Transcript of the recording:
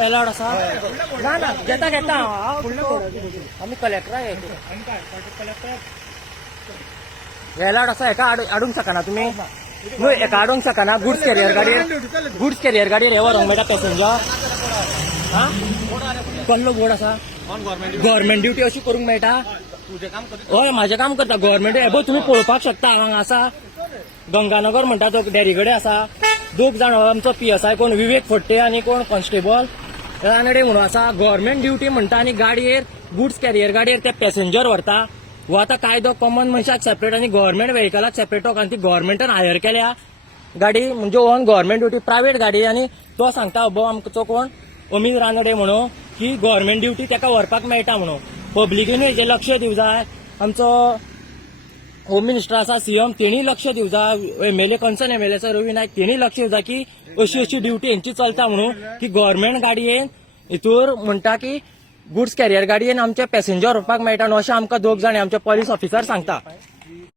allowed असा ना ना घेता घेता आम्ही कलेक्टर आहे अलाउड असा एका आडूंक शकना तुम्ही एका आडूंक शकना गुड्स कॅरियर गाडयेर हे व्हरोंक मेळटा पॅसेंजर हा कसलो बोर्ड असा गव्हर्मेंट ड्युटी अशी करूंक मेळटा हय म्हाजें काम करता गव्हर्मेंट हे पळय तुम्ही पळोवपाक शकता हांगा आसा गंगानगर म्हणटा तो डेरी कडेन आसा दोग जाण आमचो PSI कोण विवेक फडते आनी कोण कॉन्स्टेबल रानडे म्हणून आसा गव्हर्मेंट ड्युटी म्हणटा आनी गाडयेर गुड्स कॅरियर गाडयेर ते पॅसेंजर व्हरता हो आतां कायदो कॉमन मनशाक सेपरेट आनी गव्हर्मेंट व्हेकलाक सेपरेट आनी ती गव्हर्मेंटान हायर केल्या गाडी म्हणजे ओन गव्हर्मेंट ड्युटी प्रायव्हेट गाडी आनी तो सांगता अबो आमचो कोण अमीत रानडे म्हणून की गव्हर्मेंट ड्युटी ताका व्हरपाक मेळटा म्हणून पब्लिकेनूय हेजेर लक्ष दिवंक जाय आमचो होम मिनिस्टर आसा CM तेणी लक्ष दिवंक जाय MLA कन्सर्न MLA आसा रवी नायक तेणी लक्ष दिवंक जाय की अशी ड्युटी हेंची चलता म्हणून की गव्हर्मेंट गाडयेन हितूर म्हणटा की गुड्स कॅरियर गाडयेन आमचे पॅसेंजर व्हरपाक मेळटा न्हू अशें आमकां दोग जाण आमचे पुलीस ऑफिसर सांगता